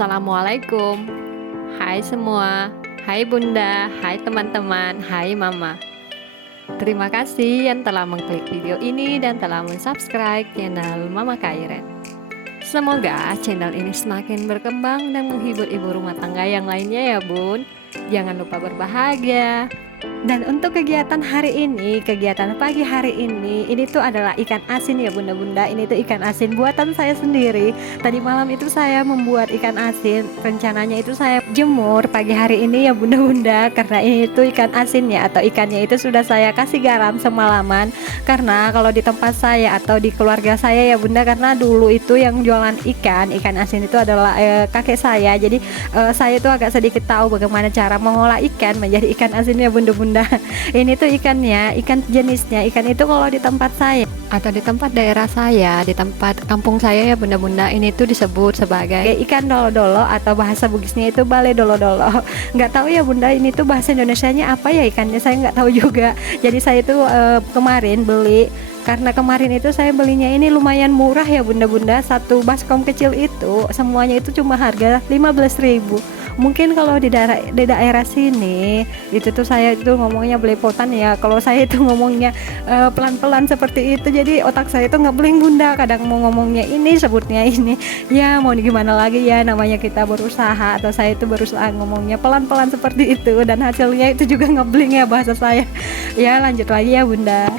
Assalamualaikum. Hai semua. Hai Bunda, hai teman-teman, hai Mama. Terima kasih yang telah mengklik video ini dan telah mensubscribe channel Mama Kairen. Semoga channel ini semakin berkembang dan menghibur ibu rumah tangga yang lainnya ya Bun. Jangan lupa berbahagia. Dan untuk kegiatan hari ini, kegiatan pagi hari ini tuh adalah ikan asin ya bunda-bunda. Ini tuh ikan asin buatan saya sendiri. Tadi malam itu saya membuat ikan asin. Rencananya itu saya jemur pagi hari ini ya bunda-bunda. Karena ini tuh ikan asin ya, atau ikannya itu sudah saya kasih garam semalaman. Karena kalau di tempat saya atau di keluarga saya ya bunda, karena dulu itu yang jualan ikan asin itu adalah kakek saya. Jadi saya itu agak sedikit tahu bagaimana cara mengolah ikan menjadi ikan asin ya bunda-bunda. Ini tuh ikannya, ikan jenisnya, ikan itu kalau di tempat saya atau di tempat daerah saya, di tempat kampung saya ya bunda-bunda, ini tuh disebut sebagai ikan dolo-dolo atau bahasa Bugisnya itu bale dolo-dolo. Nggak tahu ya bunda, ini tuh bahasa Indonesianya apa ya ikannya, saya nggak tahu juga. Jadi saya itu kemarin beli, karena kemarin itu saya belinya ini lumayan murah ya bunda-bunda. Satu baskom kecil itu semuanya itu cuma harga 15.000. Mungkin kalau di daerah sini itu tuh saya itu ngomongnya belepotan ya. Kalau saya itu ngomongnya pelan-pelan seperti itu. Jadi otak saya itu ngeblank bunda. Kadang mau ngomongnya ini sebutnya ini. Ya mau gimana lagi ya, namanya kita berusaha, atau saya itu berusaha ngomongnya pelan-pelan seperti itu, dan hasilnya itu juga ngeblank ya bahasa saya. Ya lanjut lagi ya bunda.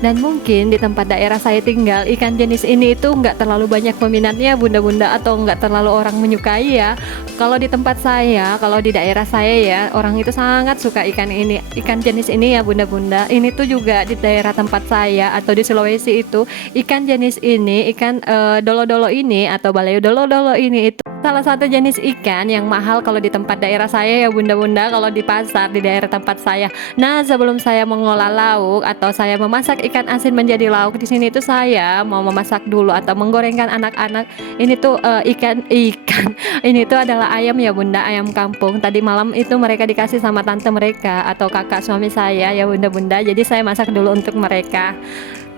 Dan mungkin di tempat daerah saya tinggal, ikan jenis ini itu nggak terlalu banyak peminatnya bunda-bunda, atau nggak terlalu orang menyukai ya. Kalau di tempat saya, kalau di daerah saya ya, orang itu sangat suka ikan ini, ikan jenis ini ya bunda-bunda. Ini tuh juga di daerah tempat saya atau di Sulawesi itu, ikan jenis ini, ikan dolo-dolo ini atau baleo dolo-dolo ini itu salah satu jenis ikan yang mahal kalau di tempat daerah saya ya bunda-bunda, kalau di pasar di daerah tempat saya. Nah, sebelum saya mengolah lauk atau saya memasak ikan asin menjadi lauk di sini itu, saya mau memasak dulu atau menggorengkan anak-anak. Ini tuh ikan ini tuh adalah ayam ya bunda, ayam kampung. Tadi malam itu mereka dikasih sama tante mereka atau kakak suami saya ya bunda-bunda. Jadi saya masak dulu untuk mereka.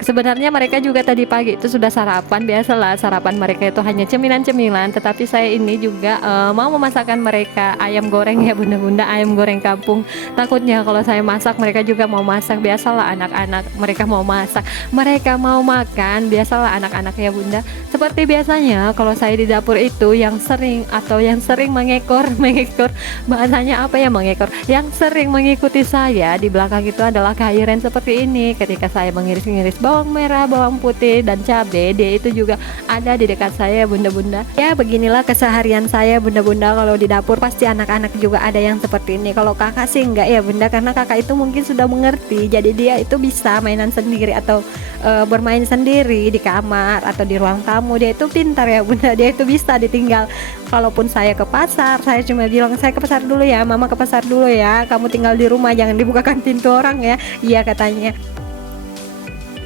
Sebenarnya mereka juga tadi pagi itu sudah sarapan, biasalah sarapan mereka itu hanya cemilan-cemilan, tetapi saya ini juga mau memasakkan mereka ayam goreng ya bunda-bunda, ayam goreng kampung. Takutnya kalau saya masak mereka juga mau masak, biasalah anak-anak mereka mau masak, mereka mau makan, biasalah anak-anak ya bunda. Seperti biasanya kalau saya di dapur itu yang sering mengekor bahasanya apa ya, mengekor, yang sering mengikuti saya di belakang itu adalah Kairen seperti ini. Ketika saya mengiris-ngiris bawang merah, bawang putih, dan cabai, dia itu juga ada di dekat saya bunda-bunda. Ya beginilah keseharian saya bunda-bunda. Kalau di dapur pasti anak-anak juga ada yang seperti ini. Kalau kakak sih enggak ya bunda, karena kakak itu mungkin sudah mengerti, jadi dia itu bisa mainan sendiri atau bermain sendiri di kamar atau di ruang tamu. Dia itu pintar ya bunda, dia itu bisa ditinggal. Kalaupun saya ke pasar, saya cuma bilang saya ke pasar dulu ya, mama ke pasar dulu ya, kamu tinggal di rumah, jangan dibukakan pintu orang ya. Iya katanya.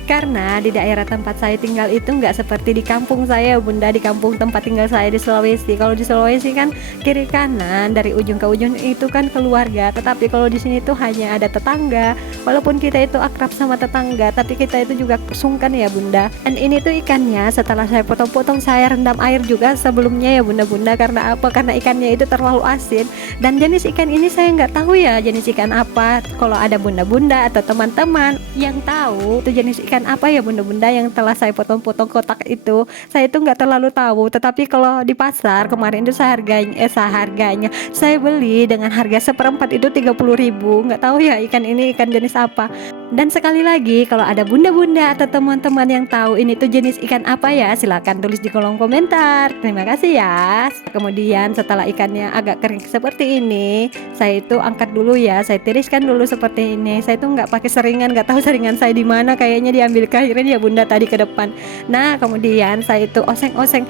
Karena di daerah tempat saya tinggal itu nggak seperti di kampung saya bunda, di kampung tempat tinggal saya di Sulawesi. Kalau di Sulawesi kan kiri kanan dari ujung ke ujung itu kan keluarga, tetapi kalau di sini tuh hanya ada tetangga. Walaupun kita itu akrab sama tetangga, tapi kita itu juga sungkan ya bunda. Dan ini tuh ikannya setelah saya potong-potong, saya rendam air juga sebelumnya ya bunda-bunda. Karena apa? Karena ikannya itu terlalu asin, dan jenis ikan ini saya nggak tahu ya jenis ikan apa. Kalau ada bunda-bunda atau teman-teman yang tahu itu jenis ikan apa ya bunda-bunda yang telah saya potong-potong kotak itu, saya itu nggak terlalu tahu. Tetapi kalau di pasar kemarin itu seharganya saya beli dengan harga seperempat itu 30.000. Nggak tahu ya ikan ini ikan jenis apa. Dan sekali lagi, kalau ada bunda-bunda atau teman-teman yang tahu ini tuh jenis ikan apa ya, silahkan tulis di kolom komentar. Terima kasih ya. Kemudian setelah ikannya agak kering seperti ini, saya itu angkat dulu ya, saya tiriskan dulu seperti ini. Saya itu nggak pakai seringan, nggak tahu seringan saya di mana, kayaknya diambil Kairen ya bunda tadi ke depan. Nah kemudian saya itu oseng-oseng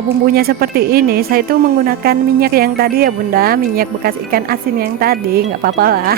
bumbunya seperti ini. Saya itu menggunakan minyak yang tadi ya bunda, minyak bekas ikan asin yang tadi, nggak apa-apa lah.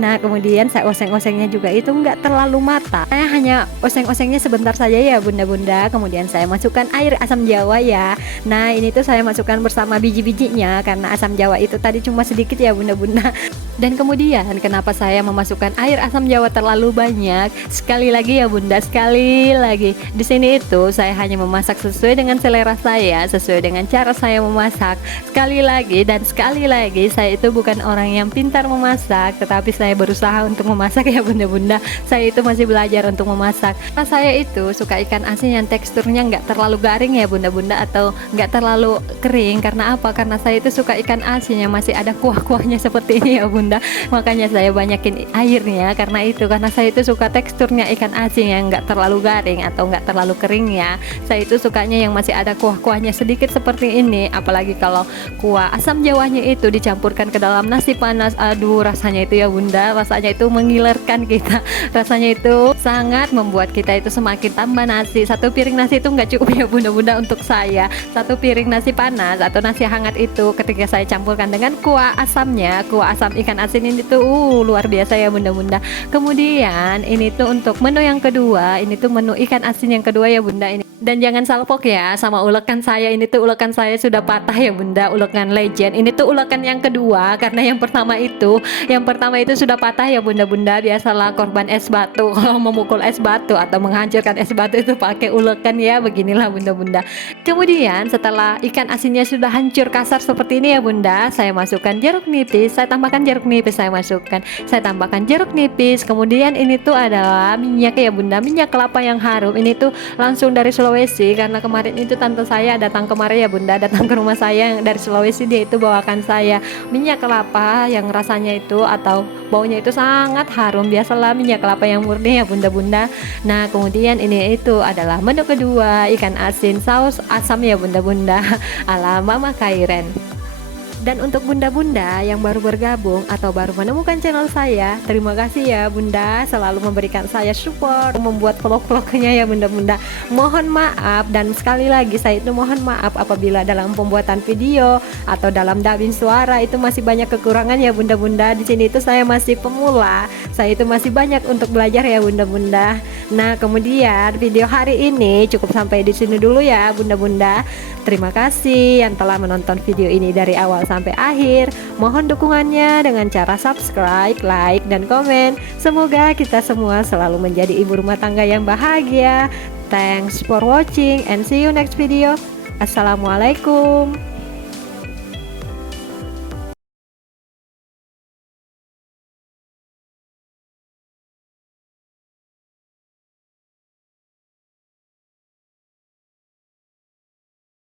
Nah kemudian saya oseng-osengnya juga itu nggak terlalu matang, saya hanya oseng-osengnya sebentar saja ya bunda-bunda. Kemudian saya masukkan air asam jawa ya. Nah ini tuh saya masukkan bersama biji-bijinya, karena asam jawa itu tadi cuma sedikit ya bunda-bunda. Dan kemudian kenapa saya memasukkan air asam jawa terlalu banyak? Sekali lagi ya Bunda, sekali lagi. Di sini itu saya hanya memasak sesuai dengan selera saya, sesuai dengan cara saya memasak. Sekali lagi dan sekali lagi, saya itu bukan orang yang pintar memasak, tetapi saya berusaha untuk memasak ya Bunda-bunda. Saya itu masih belajar untuk memasak. Nah, saya itu suka ikan asin yang teksturnya nggak terlalu garing ya Bunda-bunda, atau nggak terlalu kering. Karena apa? Karena saya itu suka ikan asin yang masih ada kuah-kuahnya seperti ini ya Bunda. Makanya saya banyakin airnya karena itu, karena saya itu suka teksturnya ikan asin yang enggak terlalu garing atau enggak terlalu kering ya. Saya itu sukanya yang masih ada kuah-kuahnya sedikit seperti ini, apalagi kalau kuah asam jawanya itu dicampurkan ke dalam nasi panas. Aduh, rasanya itu ya Bunda, rasanya itu mengilerkan kita. Rasanya itu sangat membuat kita itu semakin tambah nasi. Satu piring nasi itu enggak cukup ya Bunda-bunda untuk saya. Satu piring nasi panas atau nasi hangat itu ketika saya campurkan dengan kuah asamnya, kuah asam ikan asin ini tuh luar biasa ya Bunda-bunda. Kemudian ini tuh untuk menu yang kedua, ini tuh menu ikan asin yang kedua ya Bunda ini. Dan jangan salpok ya sama ulekan saya, ini tuh ulekan saya sudah patah ya Bunda, ulekan legend. Ini tuh ulekan yang kedua karena yang pertama itu sudah patah ya Bunda-bunda. Biasalah korban es batu kalau memukul es batu atau menghancurkan es batu itu pakai ulekan ya, beginilah Bunda-bunda. Kemudian setelah ikan asinnya sudah hancur kasar seperti ini ya Bunda, saya masukkan jeruk nipis, saya tambahkan jeruk nipis, saya tambahkan jeruk nipis. Kemudian ini tuh adalah minyak ya Bunda, minyak kelapa yang harum. Ini tuh langsung dari Sulawesi, karena kemarin itu tante saya datang kemarin ya Bunda, datang ke rumah saya yang dari Sulawesi. Dia itu bawakan saya minyak kelapa yang rasanya itu atau baunya itu sangat harum. Biasalah minyak kelapa yang murni ya Bunda-bunda. Nah, kemudian ini itu adalah menu kedua, ikan asin saus asam ya Bunda-bunda ala Mama Kairen. Dan untuk bunda-bunda yang baru bergabung atau baru menemukan channel saya, terima kasih ya Bunda selalu memberikan saya support membuat vlog-vlognya ya Bunda-bunda. Mohon maaf, dan sekali lagi saya itu mohon maaf apabila dalam pembuatan video atau dalam dubbing suara itu masih banyak kekurangan ya Bunda-bunda. Di sini itu saya masih pemula, saya itu masih banyak untuk belajar ya Bunda-bunda. Nah, kemudian video hari ini cukup sampai di sini dulu ya Bunda-bunda. Terima kasih yang telah menonton video ini dari awal sampai akhir. Mohon dukungannya dengan cara subscribe, like, dan komen. Semoga kita semua selalu menjadi ibu rumah tangga yang bahagia. Thanks for watching and see you next video. Assalamualaikum.